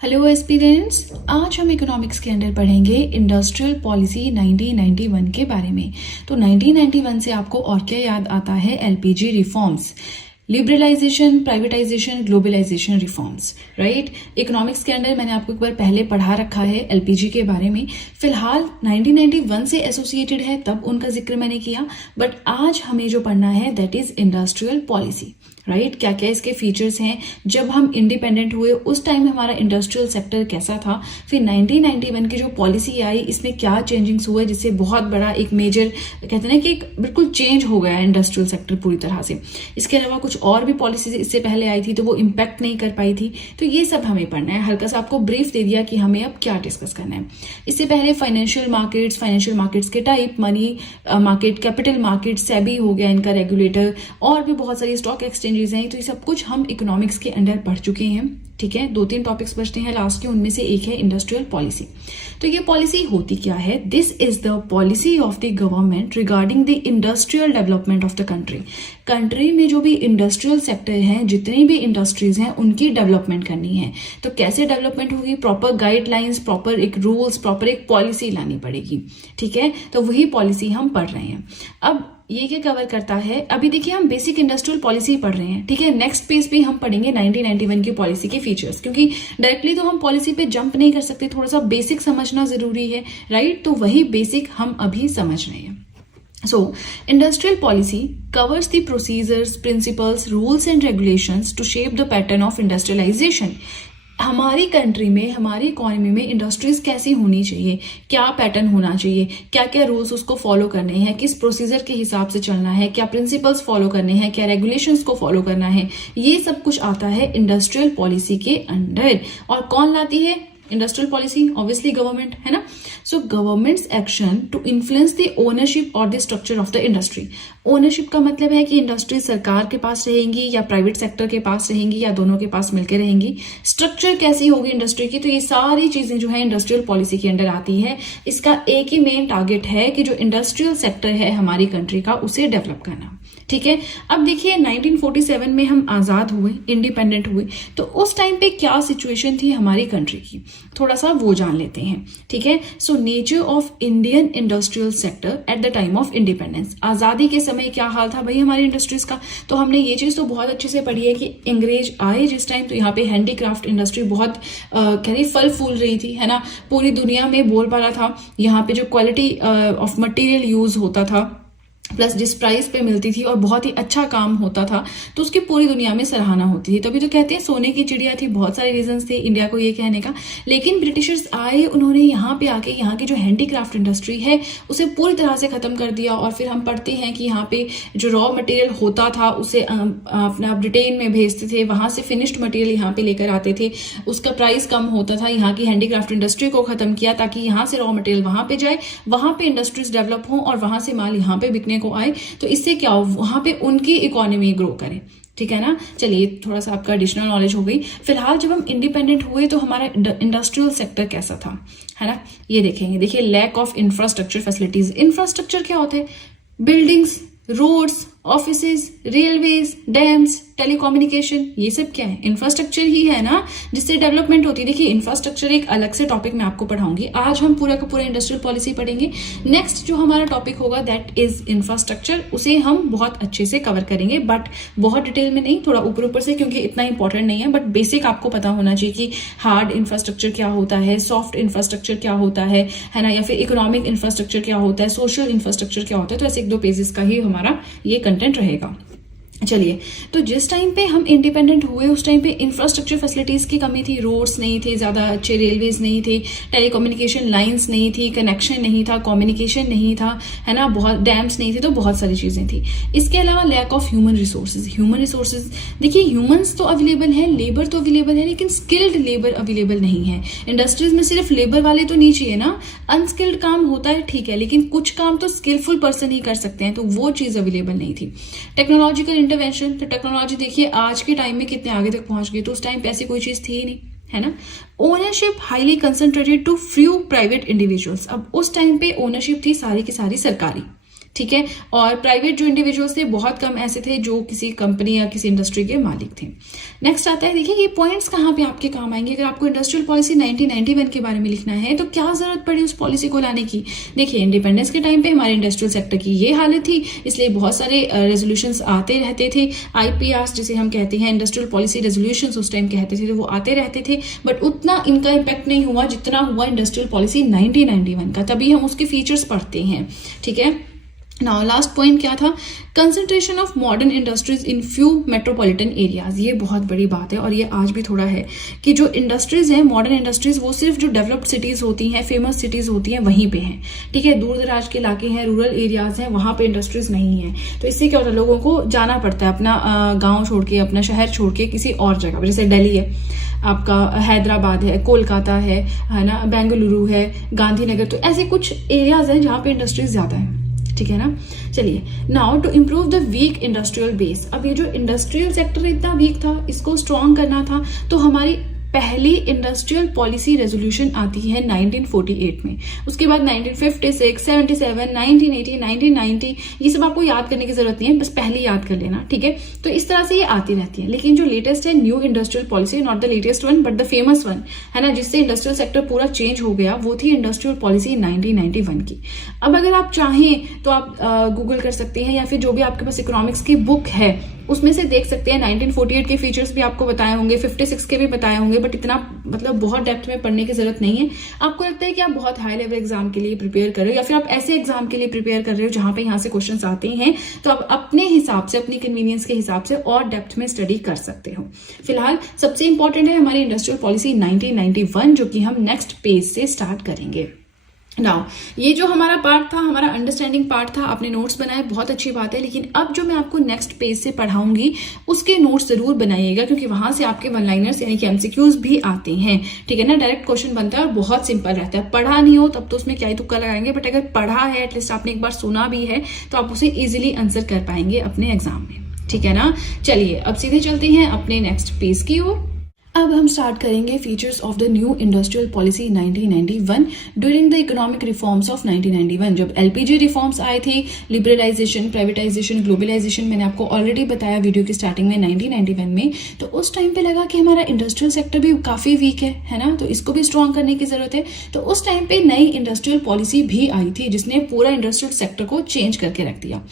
Hello aspirants, आज हम economics के अंदर पढ़ेंगे इंडस्ट्रियल पॉलिसी 1991 के बारे में। तो 1991 से आपको और क्या याद आता है? LPG reforms, liberalisation, privatisation, globalisation reforms, right. Economics के अंदर मैंने आपको एक बार पहले पढ़ा रखा है एलपीजी के बारे में। फिलहाल 1991 से एसोसिएटेड है, तब उनका जिक्र मैंने किया। बट आज हमें जो पढ़ना है that is industrial policy, right. क्या क्या इसके फीचर्स हैं, जब हम इंडिपेंडेंट हुए उस टाइम हमारा इंडस्ट्रियल सेक्टर कैसा था, फिर 1991 की जो पॉलिसी आई इसमें क्या चेंजिंग्स हुए जिससे बहुत बड़ा एक मेजर कहते हैं ना कि एक बिल्कुल चेंज हो गया इंडस्ट्रियल सेक्टर पूरी तरह से। इसके अलावा कुछ और भी पॉलिसीज इससे पहले आई थी तो वो इम्पैक्ट नहीं कर पाई थी। तो ये सब हमें पढ़ना है। हल्का सा आपको ब्रीफ दे दिया कि हमें अब क्या डिस्कस करना है। इससे पहले फाइनेंशियल मार्केट्स के type, money market, capital market, SEBI हो गया इनका रेगुलेटर, और भी बहुत सारी स्टॉक एक्सचेंजेस हैं। तो ये सब कुछ हम इकोनॉमिक्स के अंडर पढ़ चुके हैं, ठीक है। 2-3 टॉपिक्स बचते हैं लास्ट के, उनमें से एक है इंडस्ट्रियल पॉलिसी। तो ये पॉलिसी होती क्या है? This is the policy of the government regarding the industrial development of the country. Country में जो भी इंडस्ट्रियल सेक्टर है, जितनी भी इंडस्ट्रीज हैं, उनकी डेवलपमेंट करनी है। तो कैसे डेवलपमेंट होगी? प्रॉपर गाइडलाइंस, प्रॉपर एक रूल्स, प्रॉपर एक पॉलिसी लानी पड़ेगी, ठीक है। तो वही पॉलिसी हम पढ़ रहे हैं। अब ये क्या कवर करता है? अभी देखिए हम बेसिक इंडस्ट्रियल पॉलिसी पढ़ रहे हैं, ठीक है। नेक्स्ट पेज पे हम पढ़ेंगे 1991 की पॉलिसी के फीचर्स, क्योंकि डायरेक्टली तो हम पॉलिसी पे जंप नहीं कर सकते, थोड़ा सा बेसिक समझना जरूरी है, राइट। तो वही बेसिक हम अभी समझ रहे हैं। So, industrial policy covers the procedures, principles, rules and regulations to shape the pattern of industrialization. हमारी कंट्री में, हमारी इकोनॉमी में इंडस्ट्रीज कैसी होनी चाहिए, क्या पैटर्न होना चाहिए, क्या क्या रूल्स उसको फॉलो करने हैं, किस प्रोसीजर के हिसाब से चलना है, क्या प्रिंसिपल्स फॉलो करने हैं, क्या रेगुलेशंस को फॉलो करना है, ये सब कुछ आता है इंडस्ट्रियल पॉलिसी के अंडर। और कौन लाती है इंडस्ट्रियल पॉलिसी? ऑब्वियसली गवर्नमेंट, है ना। So government's action to influence the ownership और the structure of the industry. Ownership का मतलब है कि इंडस्ट्री सरकार के पास रहेंगी या प्राइवेट सेक्टर के पास रहेंगी या दोनों के पास मिलकर रहेंगी। स्ट्रक्चर कैसी होगी इंडस्ट्री की, तो ये सारी चीजें जो है इंडस्ट्रियल पॉलिसी के अंडर आती है। इसका एक ही मेन टारगेट है कि जो इंडस्ट्रियल सेक्टर है हमारी कंट्री का, उसे डेवलप करना, ठीक है। अब देखिए 1947 में हम आजाद हुए, इंडिपेंडेंट हुए, तो उस टाइम पे क्या सिचुएशन थी हमारी कंट्री की, थोड़ा सा वो जान लेते हैं, ठीक है। So nature of Indian industrial sector at the time of independence. आजादी के समय क्या हाल था भाई हमारी इंडस्ट्रीज का? तो हमने ये चीज तो बहुत अच्छे से पढ़ी है कि अंग्रेज आए जिस टाइम, तो यहाँ पे हैंडीक्राफ्ट इंडस्ट्री बहुत कह रही फल फूल रही थी, है ना। पूरी दुनिया में बोलबाला था। यहाँ पे जो क्वालिटी ऑफ मटेरियल यूज होता था, प्लस जिस प्राइस पे मिलती थी और बहुत ही अच्छा काम होता था, तो उसकी पूरी दुनिया में सराहना होती थी। तभी तो कहते हैं सोने की चिड़िया थी। बहुत सारे रीजंस थे इंडिया को ये कहने का। लेकिन ब्रिटिशर्स आए, उन्होंने यहाँ पे आके यहाँ की जो हैंडीक्राफ्ट इंडस्ट्री है उसे पूरी तरह से खत्म कर दिया। और फिर हम पढ़ते हैं कि यहाँ पे जो रॉ मटेरियल होता था उसे अपना ब्रिटेन में भेजते थे, वहां से फिनिश्ड मटेरियल यहाँ पे लेकर आते थे, उसका प्राइस कम होता था। यहाँ की हैंडीक्राफ्ट इंडस्ट्री को खत्म किया ताकि यहाँ से रॉ मटेरियल वहां पे जाए, वहां पे इंडस्ट्रीज डेवलप हो और वहां से माल यहाँ पे बिकने को आए। तो इससे क्या हो, वहां पे उनकी इकोनॉमी ग्रो करे, ठीक है ना। चलिए थोड़ा सा आपका एडिशनल नॉलेज हो गई। फिलहाल जब हम इंडिपेंडेंट हुए तो हमारा इंडस्ट्रियल सेक्टर कैसा था, है ना, ये देखेंगे। देखिए lack of infrastructure facilities. Infrastructure क्या होते हैं? Buildings, roads, offices, railways, dams, telecommunication, ये सब क्या है? इंफ्रास्ट्रक्चर ही है ना, जिससे डेवलपमेंट होती है। देखिए इंफ्रास्ट्रक्चर एक अलग से टॉपिक मैं आपको पढ़ाऊंगी। आज हम पूरा का पूरा इंडस्ट्रियल पॉलिसी पढ़ेंगे। नेक्स्ट जो हमारा टॉपिक होगा दैट इज इंफ्रास्ट्रक्चर, उसे हम बहुत अच्छे से कवर करेंगे, बट बहुत डिटेल में नहीं, थोड़ा ऊपर ऊपर से, क्योंकि इतना इंपॉर्टेंट नहीं है। बट बेसिक आपको पता होना चाहिए कि हार्ड इंफ्रास्ट्रक्चर क्या होता है, सॉफ्ट इंफ्रास्ट्रक्चर क्या होता है ना, या फिर इकोनॉमिक इंफ्रास्ट्रक्चर क्या होता है, सोशल इंफ्रास्ट्रक्चर क्या होता है। तो ऐसे 1-2 पेजेस का ही हमारा ये कंटेंट रहेगा। चलिए, तो जिस टाइम पे हम इंडिपेंडेंट हुए उस टाइम पे इंफ्रास्ट्रक्चर फैसिलिटीज की कमी थी। रोड्स नहीं थे, ज्यादा अच्छे रेलवेज नहीं थे, टेलीकम्युनिकेशन लाइंस नहीं थी, कनेक्शन नहीं था, कम्युनिकेशन नहीं था, है ना, बहुत डैम्स नहीं थे, तो बहुत सारी चीजें थी। इसके अलावा lack of human resources. Human resources देखिए, ह्यूमंस तो अवेलेबल है, लेबर तो अवेलेबल है, लेकिन स्किल्ड लेबर अवेलेबल नहीं है। इंडस्ट्रीज में सिर्फ लेबर वाले तो नहीं चाहिए ना, अनस्किल्ड काम होता है, ठीक है, लेकिन कुछ काम तो स्किलफुल पर्सन ही कर सकते हैं, तो वो चीज अवेलेबल नहीं थी। टेक्नोलॉजिकल इंटरवेंशन, तो टेक्नोलॉजी देखिए आज के टाइम में कितने आगे तक पहुंच गई, तो उस टाइम पे ऐसी कोई चीज थी ही नहीं, है ना। Ownership highly concentrated to few private individuals. अब उस टाइम पे ओनरशिप थी सारी की सारी सरकारी, ठीक है। और प्राइवेट जो इंडिविजुअल्स थे बहुत कम ऐसे थे जो किसी कंपनी या किसी इंडस्ट्री के मालिक थे। नेक्स्ट आता है, देखिए ये पॉइंट्स कहाँ पे आपके काम आएंगे। अगर आपको इंडस्ट्रियल पॉलिसी 1991 के बारे में लिखना है तो क्या जरूरत पड़ी उस पॉलिसी को लाने की। देखिए इंडिपेंडेंस के टाइम पे हमारे इंडस्ट्रियल सेक्टर की ये हालत थी, इसलिए बहुत सारे रेजोल्यूशंस आते रहते थे। IPRs जिसे हम कहते हैं, इंडस्ट्रियल पॉलिसी रेजोल्यूशंस उस टाइम कहते थे, तो वो आते रहते थे, बट उतना इनका इम्पैक्ट नहीं हुआ जितना हुआ इंडस्ट्रियल पॉलिसी 1991 का। तभी हम उसके फीचर्स पढ़ते हैं, ठीक है। नाउ लास्ट पॉइंट क्या था, concentration of modern industries in few metropolitan areas. ये बहुत बड़ी बात है और ये आज भी थोड़ा है कि जो इंडस्ट्रीज हैं, मॉडर्न इंडस्ट्रीज, वो सिर्फ जो डेवलप्ड सिटीज होती हैं, फेमस सिटीज होती हैं, वहीं पे हैं, ठीक है। दूर दराज के इलाके हैं, रूरल एरियाज हैं, वहां पे इंडस्ट्रीज नहीं है। तो इससे क्या होता है, लोगों को जाना पड़ता है अपना गाँव छोड़ के, अपना शहर छोड़ के किसी और जगह, जैसे दिल्ली है आपका, हैदराबाद है, कोलकाता है ना, बेंगलुरु है, गांधीनगर, तो ऐसे कुछ एरियाज हैं जहाँ पे इंडस्ट्रीज ज्यादा है, ठीक है ना। चलिए, now to improve the weak industrial base. अब ये जो इंडस्ट्रियल सेक्टर इतना वीक था, इसको स्ट्रॉन्ग करना था, तो हमारी पहली इंडस्ट्रियल पॉलिसी रेजोल्यूशन आती है 1948 में। उसके बाद 1956, 77, 1980, 1990, ये सब आपको याद करने की जरूरत नहीं है, बस पहले याद कर लेना, ठीक है। तो इस तरह से ये आती रहती है। लेकिन जो लेटेस्ट है, new industrial policy, not the latest one but the famous one, है ना, जिससे इंडस्ट्रियल सेक्टर पूरा चेंज हो गया, वो थी इंडस्ट्रियल पॉलिसी 1991 की। अब अगर आप चाहें तो आप गूगल कर सकते हैं, या फिर जो भी आपके पास इकोनॉमिक्स की बुक है उसमें से देख सकते हैं। 1948 के फीचर्स भी आपको बताए होंगे, 56 के भी बताए होंगे, बट इतना मतलब बहुत डेप्थ में पढ़ने की जरूरत नहीं है। आपको लगता है कि आप बहुत हाई लेवल एग्जाम के लिए प्रिपेयर कर रहे हो, या फिर आप ऐसे एग्जाम के लिए प्रिपेयर कर रहे हो जहां पे यहाँ से क्वेश्चंस आते हैं, तो आप अपने हिसाब से, अपनी कन्वीनियंस के हिसाब से और डेप्थ में स्टडी कर सकते हो। फिलहाल सबसे इंपॉर्टेंट है हमारी इंडस्ट्रियल पॉलिसी 1991, जो कि हम नेक्स्ट पेज से स्टार्ट करेंगे। नाउ ये जो हमारा पार्ट था, हमारा अंडरस्टैंडिंग पार्ट था, आपने नोट्स बनाए, बहुत अच्छी बात है। लेकिन अब जो मैं आपको नेक्स्ट पेज से पढ़ाऊंगी उसके नोट्स जरूर बनाइएगा, क्योंकि वहां से आपके वन लाइनर्स यानी कि MCQs भी आते हैं, ठीक है ना। डायरेक्ट क्वेश्चन बनता है और बहुत सिंपल रहता है। पढ़ा नहीं हो तब तो उसमें क्या ही तुक्का लगाएंगे, बट अगर पढ़ा है, एटलीस्ट आपने एक बार सुना भी है, तो आप उसे इजिली आंसर कर पाएंगे अपने एग्जाम में, ठीक है ना। चलिए अब सीधे चलते हैं अपने नेक्स्ट पेज की ओर। अब हम स्टार्ट करेंगे features of the new industrial policy 1991 during the economic reforms of 1991। जब LPG रिफॉर्म्स आए थे, लिबरलाइजेशन, प्राइवेटाइजेशन, ग्लोबलाइजेशन, मैंने आपको ऑलरेडी बताया वीडियो की स्टार्टिंग में 1991 में, तो उस टाइम पे लगा कि हमारा इंडस्ट्रियल सेक्टर भी काफी वीक है ना, तो इसको भी स्ट्रॉन्ग करने की जरूरत है। तो उस टाइम पे नई इंडस्ट्रियल पॉलिसी भी आई थी जिसने पूरा इंडस्ट्रियल सेक्टर को चेंज करके रख दिया।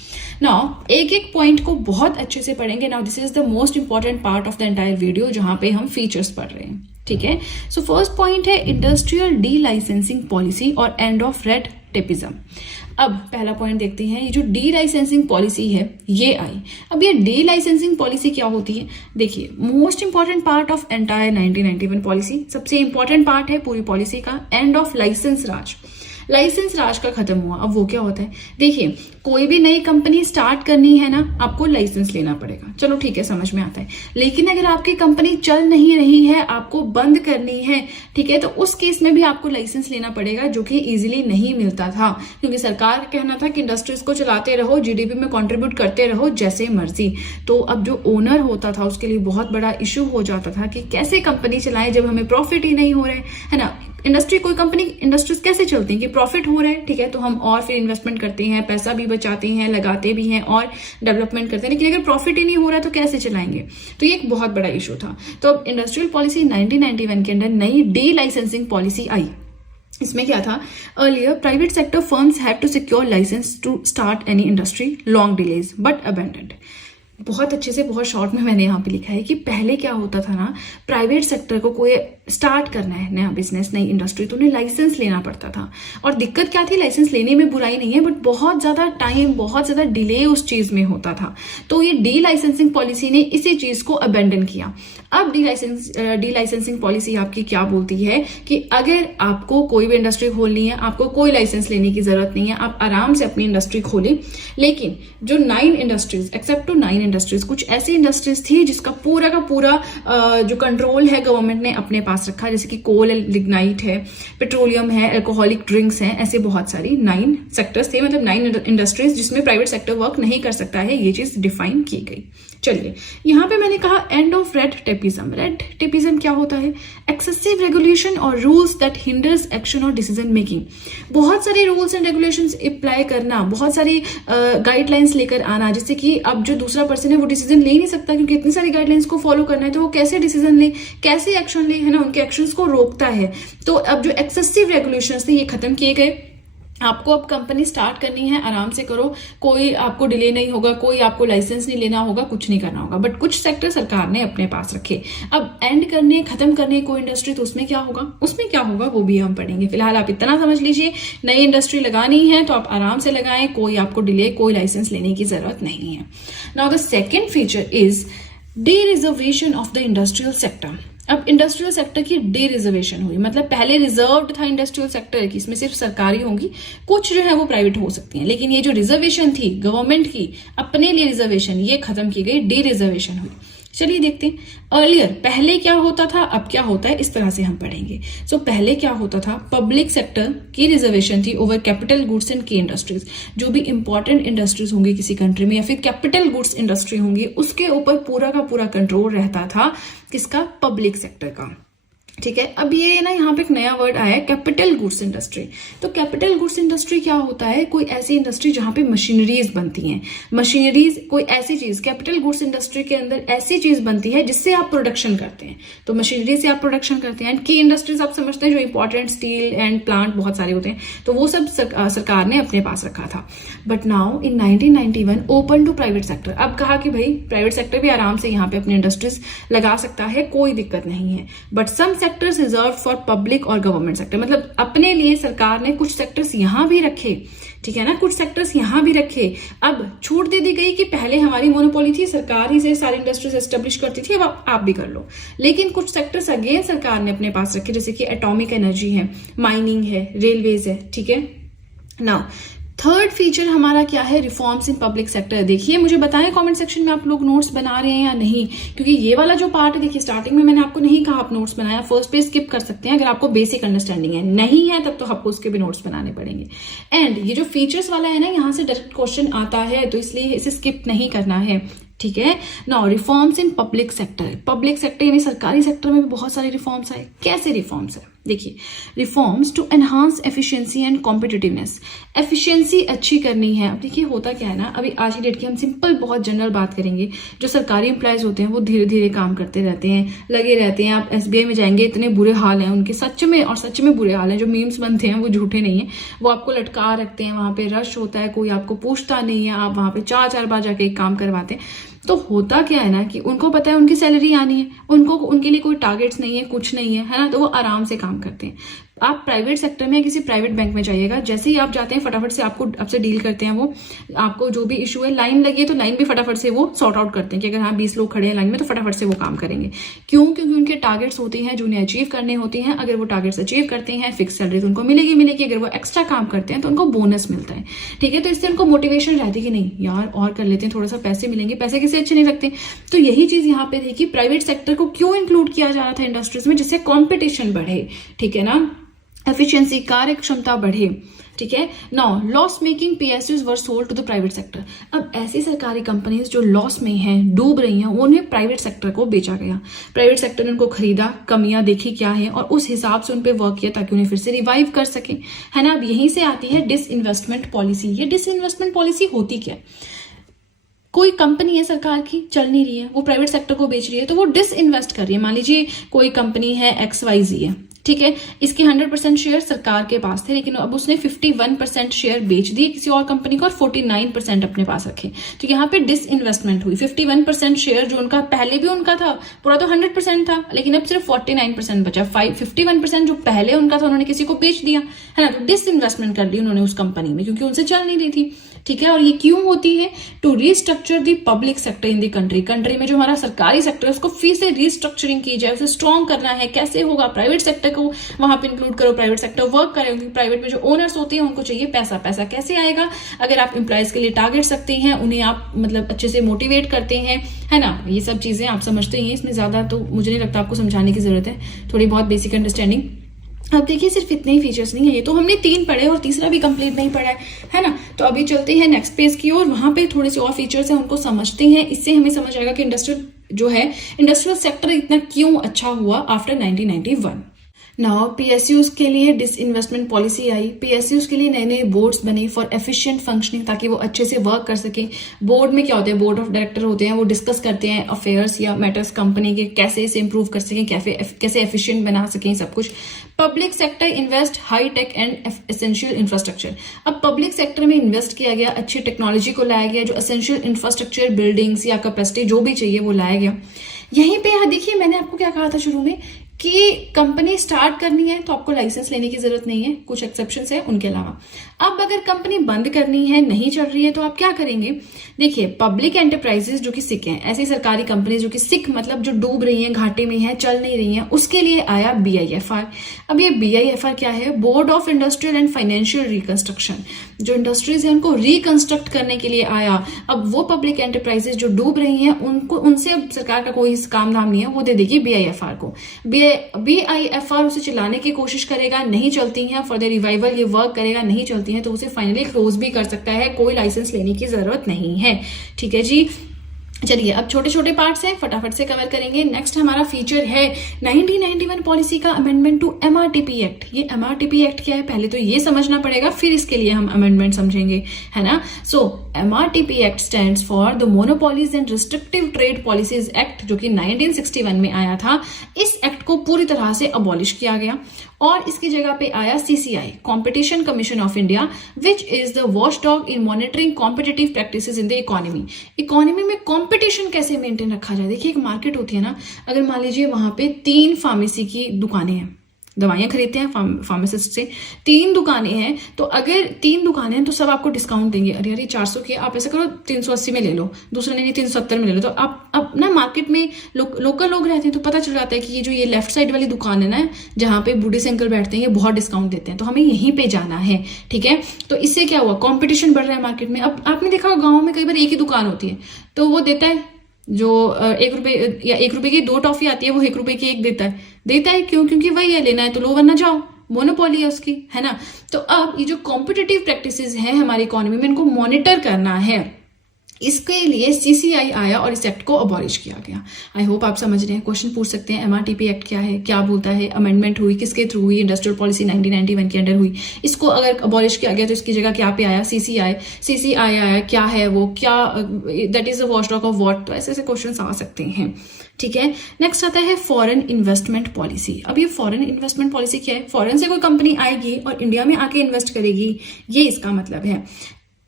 नाउ एक एक पॉइंट को बहुत अच्छे से पढ़ेंगे। Now this is the most important part of the entire video, जहां पे हम फीचर्स पढ़ रहे हैं, ठीक है। सो फर्स्ट पॉइंट है इंडस्ट्रियल डी लाइसेंसिंग पॉलिसी और एंड ऑफ रेड टेपिज्म। अब पहला पॉइंट देखते हैं, ये जो डी लाइसेंसिंग पॉलिसी है ये आई। अब ये डी लाइसेंसिंग पॉलिसी क्या होती है, देखिए most important part of entire 1991 policy, सबसे इंपॉर्टेंट पार्ट है पूरी पॉलिसी का, end of licence Raj. Licence Raj का खत्म हुआ। अब वो क्या होता है, देखिए कोई भी नई कंपनी स्टार्ट करनी है ना, आपको लाइसेंस लेना पड़ेगा, चलो ठीक है, समझ में आता है। लेकिन अगर आपकी कंपनी चल नहीं रही है, आपको बंद करनी है, ठीक है, तो उस केस में भी आपको लाइसेंस लेना पड़ेगा, जो कि इजीली नहीं मिलता था, क्योंकि सरकार का कहना था कि इंडस्ट्रीज को चलाते रहो, GDP में कंट्रीब्यूट करते रहो जैसे मर्जी। तो अब जो ओनर होता था उसके लिए बहुत बड़ा इश्यू हो जाता था कि कैसे कंपनी चलाएं जब हमें प्रॉफिट ही नहीं हो रहे, है ना। कोई कंपनी, इंडस्ट्रीज कैसे चलती हैं कि प्रॉफिट हो रहा है, ठीक है, तो हम और फिर इन्वेस्टमेंट करते हैं, पैसा भी बचाते हैं, लगाते भी हैं और डेवलपमेंट करते हैं, लेकिन अगर प्रॉफिट ही नहीं हो रहा है तो कैसे चलाएंगे। तो ये एक बहुत बड़ा इशू था। तो अब इंडस्ट्रियल पॉलिसी 1991 के अंदर नई डी लाइसेंसिंग पॉलिसी आई। इसमें क्या था, earlier private sector firms had to secure licence to start any industry, long delays but abandoned. बहुत अच्छे से, बहुत शॉर्ट में मैंने यहाँ पे लिखा है कि पहले क्या होता था ना, प्राइवेट सेक्टर को कोई स्टार्ट करना है नया बिजनेस, नई इंडस्ट्री, तो उन्हें लाइसेंस लेना पड़ता था। और दिक्कत क्या थी, लाइसेंस लेने में बुराई नहीं है, बट बहुत ज्यादा टाइम, बहुत ज्यादा डिले उस चीज में होता था। तो ये डी लाइसेंसिंग पॉलिसी ने इसी चीज को अबेंडन किया। अब डी लाइसेंसिंग पॉलिसी आपकी क्या बोलती है कि अगर आपको कोई भी इंडस्ट्री खोलनी है, आपको कोई लाइसेंस लेने की जरूरत नहीं है, आप आराम से अपनी इंडस्ट्री खोलें। लेकिन जो 9 इंडस्ट्रीज, एक्सेप्ट टू 9 इंडस्ट्रीज, कुछ ऐसी इंडस्ट्रीज थी जिसका पूरा का पूरा जो कंट्रोल है गवर्नमेंट ने अपने पास पास रखा, जैसे कि कोल, लिग्नाइट है, पेट्रोलियम है, अल्कोहलिक ड्रिंक्स हैं, ऐसे बहुत सारी 9 सेक्टर्स थे, मतलब 9 इंडस्ट्रीज जिसमें प्राइवेट सेक्टर वर्क नहीं कर सकता है, ये चीज डिफाइन की गई। चलिए यहाँ पे मैंने कहा end of red tapism. Red tapism क्या होता है? एक्सेसिव रेगुलेशन और रूल्स दैट हिंडर्स एक्शन और डिसीजन मेकिंग। बहुत सारे रूल्स एंड रेगुलेशंस अप्लाई करना, बहुत सारी गाइडलाइंस लेकर आना, जिससे कि अब जो दूसरा पर्सन है वो डिसीजन ले नहीं सकता, क्योंकि इतनी सारी गाइडलाइंस को फॉलो करना है, तो वो कैसे डिसीजन ले, कैसे एक्शन ले, है ना, उनके एक्शंस को रोकता है। तो अब जो एक्सेसिव रेगुलेशंस थे ये खत्म किए गए। आपको अब कंपनी स्टार्ट करनी है, आराम से करो, कोई आपको डिले नहीं होगा, कोई आपको लाइसेंस नहीं लेना होगा, कुछ नहीं करना होगा। बट कुछ सेक्टर सरकार ने अपने पास रखे। अब एंड करने, खत्म करने कोई इंडस्ट्री, तो उसमें क्या होगा, वो भी हम पढ़ेंगे। फिलहाल आप इतना समझ लीजिए, नई इंडस्ट्री लगानी है तो आप आराम से लगाएं, कोई आपको डिले, कोई लाइसेंस लेने की जरूरत नहीं है। Now the second feature is day reservation of the industrial sector. अब इंडस्ट्रियल सेक्टर की डे रिजर्वेशन हुई, मतलब पहले रिजर्व्ड था इंडस्ट्रियल सेक्टर की, इसमें सिर्फ सरकारी होंगी, कुछ जो है वो प्राइवेट हो सकती हैं, लेकिन ये जो रिजर्वेशन थी गवर्नमेंट की अपने लिए रिजर्वेशन, ये खत्म की गई, डे रिजर्वेशन हुई। चलिए देखते हैं अर्लियर, पहले क्या होता था, अब क्या होता है, इस तरह से हम पढ़ेंगे। सो पहले क्या होता था, पब्लिक सेक्टर की रिजर्वेशन थी ओवर कैपिटल गुड्स एंड की इंडस्ट्रीज। जो भी इंपॉर्टेंट इंडस्ट्रीज होंगी किसी कंट्री में, या फिर कैपिटल गुड्स इंडस्ट्री होंगी, उसके ऊपर पूरा का पूरा कंट्रोल रहता था किसका, पब्लिक सेक्टर का। ठीक है, अब ये ना यहाँ पे एक नया वर्ड आया है, कैपिटल गुड्स इंडस्ट्री। तो कैपिटल गुड्स इंडस्ट्री क्या होता है, कोई ऐसी इंडस्ट्री जहां पे मशीनरीज बनती हैं, मशीनरीज कोई ऐसी चीज, कैपिटल गुड्स इंडस्ट्री के अंदर ऐसी चीज बनती है जिससे आप प्रोडक्शन करते हैं, तो मशीनरी से आप प्रोडक्शन करते हैं। एंड की इंडस्ट्रीज आप समझते हैं जो इंपॉर्टेंट स्टील एंड प्लांट बहुत सारे होते हैं, तो वो सब सरकार ने अपने पास रखा था। But now in 1991 open to private sector. अब कहा कि भाई प्राइवेट सेक्टर भी आराम से यहाँ पे अपनी इंडस्ट्रीज लगा सकता है, कोई दिक्कत नहीं है। But some sectors reserve for public और गवर्नमेंट सेक्टर, मतलब अपने लिए सरकार ने कुछ सेक्टर्स यहां भी रखे, ठीक है ना, कुछ सेक्टर्स यहां भी रखे। अब छूट दे दी गई कि पहले हमारी मोनोपोली थी, सरकार ही से सारी इंडस्ट्रीज एस्टेब्लिश करती थी, अब आप भी कर लो। लेकिन कुछ सेक्टर्स अगेन सरकार ने अपने पास रखे, जैसे कि एटॉमिक एनर्जी है, माइनिंग है, रेलवेज है। ठीक है, नाउ थर्ड फीचर हमारा क्या है, रिफॉर्म्स इन पब्लिक सेक्टर। देखिए मुझे बताएं कमेंट सेक्शन में आप लोग नोट्स बना रहे हैं या नहीं, क्योंकि ये वाला जो पार्ट है, देखिए स्टार्टिंग में मैंने आपको नहीं कहा आप नोट्स बनाया, फर्स्ट पेज स्किप कर सकते हैं अगर आपको बेसिक अंडरस्टैंडिंग है, नहीं है तब तो आपको उसके भी नोट्स बनाने पड़ेंगे। एंड ये जो फीचर्स वाला है ना, यहाँ से डायरेक्ट क्वेश्चन आता है, तो इसलिए इसे स्किप नहीं करना है। ठीक है, now reforms in public sector. Public sector यानी सरकारी सेक्टर में भी बहुत सारे रिफॉर्म्स आए। कैसे रिफॉर्म्स है, देखिए reforms to enhance efficiency and competitiveness. Efficiency अच्छी करनी है। अब देखिए होता क्या है ना, अभी आज की डेट की हम सिंपल बहुत जनरल बात करेंगे, जो सरकारी एम्प्लॉयज होते हैं वो धीरे धीरे काम करते रहते हैं, लगे रहते हैं। आप एसबीआई में जाएंगे, इतने बुरे हाल हैं उनके, सच में, और सच में बुरे हाल हैं। जो मीम्स बनते हैं वो झूठे नहीं है, वो आपको लटका रखते हैं, वहां पे रश होता है, कोई आपको पूछता नहीं है, आप वहां पे 4-4 बार जाके एक काम करवाते हैं। तो होता क्या है ना कि उनको पता है उनकी सैलरी आनी है, उनके लिए कोई टारगेट्स नहीं है, कुछ नहीं है ना, तो वो आराम से काम करते हैं। आप प्राइवेट सेक्टर में किसी प्राइवेट बैंक में जाइएगा, जैसे ही आप जाते हैं फटाफट से आपसे डील करते हैं, वो आपको जो भी इशू है, लाइन लगी है तो लाइन भी फटाफट से वो सॉर्ट आउट करते हैं कि अगर हाँ 20 लोग खड़े हैं लाइन में तो फटाफट से वो काम करेंगे। क्यों? क्योंकि उनके टारगेट्स होते हैं जो उन्हें अचीव करने होते हैं। अगर वो टारगेट्स अचीव करते हैं, फिक्स सैलरी तो उनको मिलेगी। अगर वो एक्स्ट्रा काम करते हैं तो उनको बोनस मिलता है। ठीक है, तो इससे उनको मोटिवेशन रहती है कि नहीं यार और कर लेते हैं, थोड़ा सा पैसे मिलेंगे, पैसे किसी अच्छे नहीं लगते। तो यही चीज यहाँ पे थी कि प्राइवेट सेक्टर को क्यों इंक्लूड किया जा रहा था इंडस्ट्रीज में, जिससे कॉम्पिटिशन बढ़े, ठीक है ना, एफिशिएंसी, कार्य क्षमता बढ़े। ठीक है, now loss making PSUs were sold to the private sector. अब ऐसी सरकारी कंपनीज जो लॉस में हैं, डूब रही हैं, उन्हें प्राइवेट सेक्टर को बेचा गया। प्राइवेट सेक्टर ने उनको खरीदा, कमियां देखी क्या है और उस हिसाब से उन पे वर्क किया ताकि उन्हें फिर से रिवाइव कर सके, है ना। अब यहीं से आती है डिसइन्वेस्टमेंट पॉलिसी। ये डिसइन्वेस्टमेंट पॉलिसी होती क्या है, कोई कंपनी है सरकार की, चल नहीं रही है, वो प्राइवेट सेक्टर को बेच रही है, तो वो डिसइन्वेस्ट कर रही है। मान लीजिए कोई कंपनी है XYZ है, ठीक है, इसके 100% शेयर सरकार के पास थे, लेकिन अब उसने 51% शेयर बेच दिए किसी और कंपनी को और 49% अपने पास रखे। तो यहाँ पे डिसइन्वेस्टमेंट हुई। 51% शेयर जो उनका पहले भी उनका था, पूरा तो 100% था, लेकिन अब सिर्फ 49% बचा। 51% जो पहले उनका था उन्होंने किसी को बेच दिया, है ना। तो डिसइन्वेस्टमेंट कर दी उन्होंने उस कंपनी में, क्योंकि उनसे चल नहीं रही थी। ठीक है। और ये क्यों होती है? To restructure the public sector in the country, country में जो हमारा सरकारी सेक्टर है उसको फिर से रीस्ट्रक्चरिंग की जाए, उसे स्ट्रॉन्ग करना है। कैसे होगा? प्राइवेट सेक्टर को वहां पे इंक्लूड करो, प्राइवेट सेक्टर वर्क करे, क्योंकि प्राइवेट में जो ओनर्स होते हैं उनको चाहिए पैसा। पैसा कैसे आएगा? अगर आप एम्प्लॉयज के लिए टारगेट रखते हैं, उन्हें आप मतलब अच्छे से मोटिवेट करते हैं, है ना, ये सब चीजें आप समझते ही हैं। इसमें ज्यादा तो मुझे नहीं लगता आपको समझाने की जरूरत है, थोड़ी बहुत बेसिक अंडरस्टैंडिंग। अब देखिए सिर्फ इतने ही फीचर्स नहीं है, ये तो हमने 3 पढ़े और तीसरा भी कंप्लीट नहीं पढ़ा है ना। तो अभी चलते हैं नेक्स्ट पेज की ओर, वहां पे थोड़े से और फीचर्स हैं उनको समझते हैं। इससे हमें समझ आएगा कि इंडस्ट्रियल सेक्टर इतना क्यों अच्छा हुआ आफ्टर 1991। नाउ पीएसयूज के लिए डिसइन्वेस्टमेंट पॉलिसी आई, पीएसयूज के लिए नए नए बोर्ड्स बने फॉर एफिशिएंट फंक्शनिंग, ताकि वो अच्छे से वर्क कर सकें। बोर्ड में क्या होते हैं? बोर्ड ऑफ डायरेक्टर होते हैं, वो डिस्कस करते हैं अफेयर्स या मैटर्स कंपनी के, कैसे इसे इंप्रूव कर सकें, कैसे एफिशिएंट बना सकें, सब कुछ। Public sector invest high tech and essential infrastructure, अब पब्लिक सेक्टर में इन्वेस्ट किया गया, अच्छी टेक्नोलॉजी को लाया गया, जो एसेंशियल इंफ्रास्ट्रक्चर, बिल्डिंग्स या कैपेसिटी जो भी चाहिए वो लाया गया। यहीं पे यहाँ देखिए मैंने आपको क्या कहा था शुरू में कि कंपनी स्टार्ट करनी है तो आपको लाइसेंस लेने की जरूरत नहीं है, कुछ एक्सेप्शंस है उनके अलावा। अब अगर कंपनी बंद करनी है, नहीं चल रही है, तो आप क्या करेंगे? देखिए पब्लिक एंटरप्राइजेस जो कि सिक हैं, ऐसी सरकारी कंपनी जो कि सिक मतलब जो डूब रही हैं, घाटे में हैं, चल नहीं रही हैं, उसके लिए आया BIFR। अब ये BIFR क्या है? Board of industrial and financial reconstruction. जो इंडस्ट्रीज है उनको रिकंस्ट्रक्ट करने के लिए आया। अब वो पब्लिक एंटरप्राइजेस जो डूब रही हैं उनसे अब सरकार का कोई काम धाम नहीं है, वो दे देगी BIFR को। BIFR उसे चलाने की कोशिश करेगा, नहीं चलती हैं फॉर द रिवाइवल, ये वर्क करेगा, नहीं चलती हैं तो उसे फाइनली क्लोज भी कर सकता है, कोई लाइसेंस लेने की जरूरत नहीं है। ठीक है जी, चलिए अब छोटे छोटे पार्ट्स हैं, फटाफट से कवर करेंगे। नेक्स्ट हमारा फीचर है 1991 पॉलिसी का अमेंडमेंट टू MRTP एक्ट। ये MRTP एक्ट क्या है पहले तो ये समझना पड़ेगा, फिर इसके लिए हम अमेंडमेंट समझेंगे, है ना। सो MRTP act stands for the monopolies and restrictive trade policies act, जो कि 1961 में आया था। इस एक्ट को पूरी तरह से अबॉलिश किया गया और इसकी जगह पे आया CCI, competition commission of India, which is the watchdog in monitoring competitive practices in the economy. Economy में कंपटीशन कैसे मेंटेन रखा जाए? देखिए एक मार्केट होती है ना, अगर मान लीजिए वहां पे 3 फार्मेसी की दुकानें हैं, दवाइयां खरीदते हैं फार्मासिस्ट से, 3 दुकानें हैं, तो अगर 3 दुकानें हैं तो सब आपको डिस्काउंट देंगे। अरे यार ये 400 की, आप ऐसा करो 380 में ले लो, दूसरा ने 370 में ले लो। तो अब ना मार्केट में लोकल लोग रहते हैं तो पता चल जाता है कि ये जो ये लेफ्ट साइड वाली दुकान है ना, जहां पे बूढ़े से अंकल बैठते हैं, ये बहुत डिस्काउंट देते हैं, तो हमें यहीं पे जाना है। ठीक है, तो इससे क्या हुआ? कॉम्पिटिशन बढ़ रहा है मार्केट में। अब आपने देखा गाँव में कई बार एक ही दुकान होती है, तो वो देता है जो 1 रुपए या 1 रुपए की 2 टॉफी आती है, वो 1 रुपए की 1 देता है। क्यों? क्योंकि वही है, लेना है तो लो वरना जाओ, मोनोपोली है उसकी, है ना। तो अब ये जो कॉम्पिटिटिव प्रैक्टिसेस हैं हमारी इकोनॉमी में, इनको मॉनिटर करना है, इसके लिए CCI आया और इस एक्ट को अबॉलिश किया गया। आई होप आप समझ रहे हैं। क्वेश्चन पूछ सकते हैं MRTP एक्ट क्या है, क्या बोलता है, अमेंडमेंट हुई किसके थ्रू हुई? इंडस्ट्रियल पॉलिसी 1991 के अंडर हुई। इसको अगर अबॉलिश किया गया तो इसकी जगह क्या पे आया? CCI आया, क्या है वो, क्या that is the watchdog of what? तो ऐसे ऐसे क्वेश्चन आ सकते हैं। ठीक है, नेक्स्ट आता है फॉरेन इन्वेस्टमेंट पॉलिसी। अब ये फॉरेन इन्वेस्टमेंट पॉलिसी क्या है? फॉरेन से कोई कंपनी आएगी और इंडिया में आके इन्वेस्ट करेगी, ये इसका मतलब है।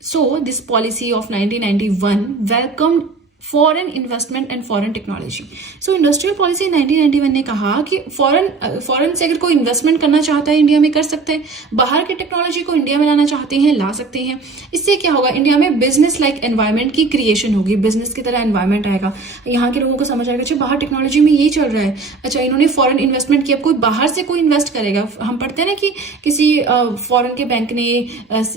So this policy of 1991 welcomed foreign investment and foreign technology. So industrial policy 1991 ने कहा कि फॉरेन से अगर कोई इन्वेस्टमेंट करना चाहता है इंडिया में कर सकता है, बाहर की टेक्नोलॉजी को इंडिया में लाना चाहते हैं ला सकते हैं। इससे क्या होगा? इंडिया में बिजनेस लाइक एनवायरमेंट की क्रिएशन होगी, बिजनेस की तरह एनवायरमेंट आएगा, यहाँ के लोगों को समझ आएगा अच्छा बाहर टेक्नोलॉजी में यही चल रहा है, अच्छा इन्होंने फॉरेन इन्वेस्टमेंट किया, कोई बाहर से कोई इन्वेस्ट करेगा। हम पढ़ते हैं ना कि किसी फॉरेन के बैंक ने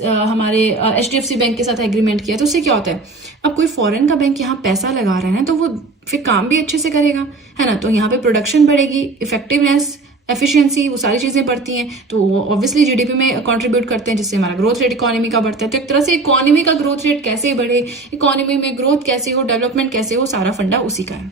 हमारे HDFC बैंक के साथ एग्रीमेंट किया, तो उससे क्या होता है? अब कोई फॉरेन का बैंक यहाँ पैसा लगा रहा है ना, तो वो फिर काम भी अच्छे से करेगा, है ना। तो यहाँ पे प्रोडक्शन बढ़ेगी, इफेक्टिवनेस, एफिशिएंसी, वो सारी चीजें बढ़ती हैं, तो वो ऑब्वियसली जीडीपी में कंट्रीब्यूट करते हैं, जिससे हमारा ग्रोथ रेट इकोनॉमी का बढ़ता है। तो एक तरह से इकोनॉमी का ग्रोथ रेट कैसे बढ़े, इकोनॉमी में ग्रोथ कैसे हो, डेवलपमेंट कैसे हो, सारा फंडा उसी का है।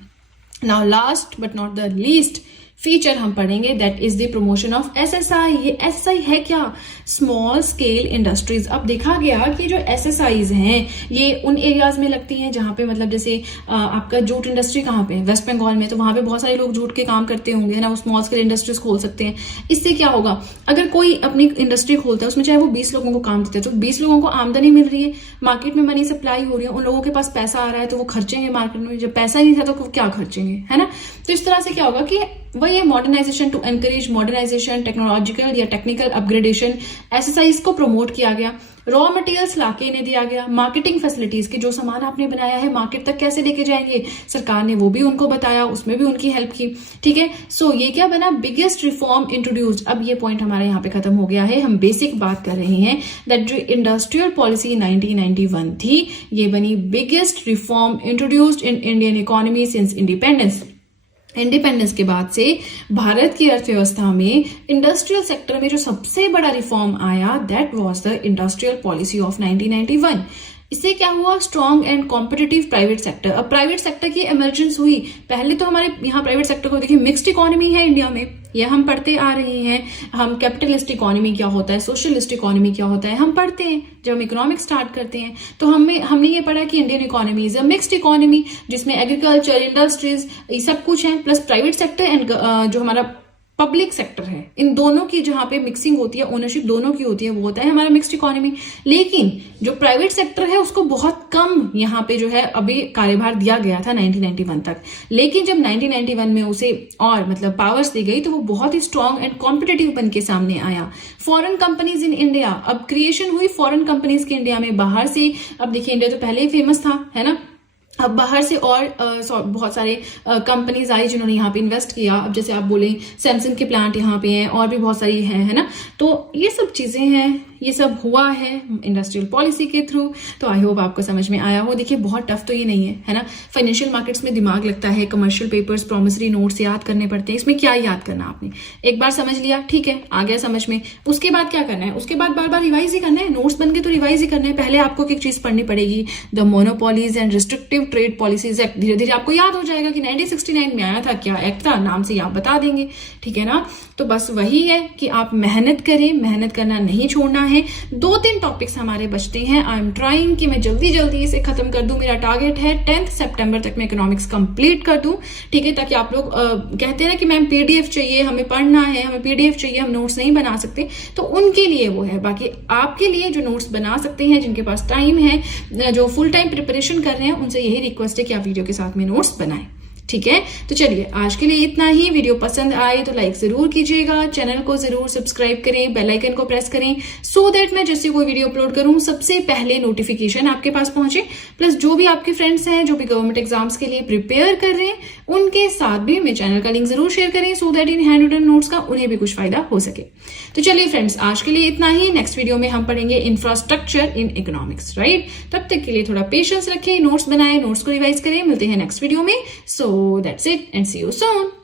Now last but not the least feature हम पढ़ेंगे, that is the promotion of SSI। ये SSI है क्या? Small scale industries. अब देखा गया कि जो SSIs हैं ये उन एरियाज में लगती हैं जहां पे मतलब जैसे आपका जूट इंडस्ट्री कहाँ पे है? वेस्ट बंगाल में, तो वहां पे बहुत सारे लोग जूट के काम करते होंगे, है ना। वो स्मॉल स्केल इंडस्ट्रीज खोल सकते हैं। इससे क्या होगा? अगर कोई अपनी इंडस्ट्री खोलता है, उसमें चाहे वो 20 लोगों को काम देते हैं, तो 20 लोगों को आमदनी मिल रही है, मार्केट में मनी सप्लाई हो रही है, उन लोगों के पास पैसा आ रहा है, तो वो खर्चेंगे मार्केट में। जब पैसा ही नहीं था तो क्या खर्चेंगे, है ना। तो इस तरह से क्या होगा कि वही है modernisation, to encourage modernisation, technological या टेक्निकल अपग्रेडेशन एक्सरसाइज को प्रमोट किया गया, रॉ मटेरियल्स लाके इन्हें दिया गया, मार्केटिंग फैसिलिटीज के जो सामान आपने बनाया है मार्केट तक कैसे लेके जाएंगे सरकार ने वो भी उनको बताया, उसमें भी उनकी हेल्प की। ठीक है, सो ये क्या बना, बिगेस्ट रिफॉर्म इंट्रोड्यूस्ड। अब ये पॉइंट हमारे यहाँ पे खत्म हो गया है, हम बेसिक बात कर रहे हैं दैट जो इंडस्ट्रियल पॉलिसी 1991 थी ये बनी biggest reform introduced in Indian economy since independence के बाद से भारत की अर्थव्यवस्था में इंडस्ट्रियल सेक्टर में जो सबसे बड़ा रिफॉर्म आया that was the industrial policy of 1991। इससे क्या हुआ, strong and competitive private sector. अब प्राइवेट सेक्टर की इमर्जेंस हुई। पहले तो हमारे यहाँ प्राइवेट सेक्टर को देखिए मिक्स्ड इकोनॉमी है इंडिया में, ये हम पढ़ते आ रहे हैं। हम कैपिटलिस्ट इकोनॉमी क्या होता है, सोशलिस्ट इकोनॉमी क्या होता है हम पढ़ते हैं जब हम इकोनॉमिक्स स्टार्ट करते हैं। तो हमने ये पढ़ा कि Indian economy is a mixed economy जिसमें एग्रीकल्चर, इंडस्ट्रीज ये सब कुछ है, प्लस प्राइवेट सेक्टर एंड जो हमारा पब्लिक सेक्टर है, इन दोनों की जहां पे मिक्सिंग होती है, ओनरशिप दोनों की होती है, वो होता है हमारा मिक्स्ड इकोनॉमी। लेकिन जो प्राइवेट सेक्टर है उसको बहुत कम यहाँ पे जो है अभी कार्यभार दिया गया था 1991 तक। लेकिन जब 1991 में उसे और मतलब पावर्स दी गई तो वो बहुत ही स्ट्रॉन्ग एंड कॉम्पिटिटिव बन के सामने आया। फॉरेन कंपनीज इन इंडिया, अब क्रिएशन हुई फॉरेन कंपनीज की इंडिया में बाहर से। अब देखिए इंडिया तो पहले ही फेमस था, है ना, अब बाहर से और बहुत सारे कंपनीज आई जिन्होंने यहाँ पे इन्वेस्ट किया। अब जैसे आप बोले सैमसंग के प्लांट यहाँ पे हैं और भी बहुत सारी हैं, है ना। तो ये सब चीजें हैं, ये सब हुआ है इंडस्ट्रियल पॉलिसी के थ्रू। तो आई होप आपको समझ में आया हो। देखिए बहुत टफ तो ये नहीं है ना। फाइनेंशियल मार्केट्स में दिमाग लगता है, कमर्शियल पेपर्स, प्रॉमिसरी नोट्स याद करने पड़ते हैं। इसमें क्या याद करना, आपने एक बार समझ लिया, ठीक है, आ गया समझ में। उसके बाद क्या करना है, उसके बाद बार बार रिवाइज ही करना है। नोट्स बन के तो रिवाइज ही करना है। पहले आपको एक चीज पढ़नी पड़ेगी, the monopolies and restrictive trade policies act. धीरे धीरे आपको याद हो जाएगा कि 1969 में आया था, क्या एक्ट था, नाम से आप बता देंगे, ठीक है ना। तो बस वही है कि आप मेहनत करें, मेहनत करना नहीं छोड़ना है। 2-3 टॉपिक्स हमारे बचते हैं। आई एम ट्राइंग कि मैं जल्दी जल्दी इसे खत्म कर दूं। मेरा टारगेट है 10 सितंबर तक मैं इकोनॉमिक्स कंप्लीट कर दूं, ठीक है, ताकि आप लोग कहते हैं ना कि मैम पीडीएफ चाहिए, हमें पढ़ना है, हमें पीडीएफ चाहिए, हम नोट्स नहीं बना सकते, तो उनके लिए वो है। बाकी आपके लिए जो नोट्स बना सकते हैं, जिनके पास टाइम है, जो फुल टाइम प्रिपरेशन कर रहे हैं, उनसे यही रिक्वेस्ट है कि आप वीडियो के साथ में नोट्स बनाएं, ठीक है। तो चलिए आज के लिए इतना ही। वीडियो पसंद आए तो लाइक जरूर कीजिएगा, चैनल को जरूर सब्सक्राइब करें, बेल आइकन को प्रेस करें सो दैट मैं जैसे कोई वीडियो अपलोड करूं सबसे पहले नोटिफिकेशन आपके पास पहुंचे। प्लस जो भी आपके फ्रेंड्स हैं जो भी गवर्नमेंट एग्जाम्स के लिए प्रिपेयर कर रहे हैं उनके साथ भी मेरे चैनल का लिंक जरूर शेयर करें so that in handwritten notes का उन्हें भी कुछ फायदा हो सके। तो चलिए फ्रेंड्स आज के लिए इतना ही। नेक्स्ट वीडियो में हम पढ़ेंगे इंफ्रास्ट्रक्चर इन इकोनॉमिक्स, राइट। तब तक के लिए थोड़ा पेशेंस रखें, नोट्स बनाएं, नोट्स को रिवाइज करें। मिलते हैं नेक्स्ट वीडियो में। So that's it and see you soon.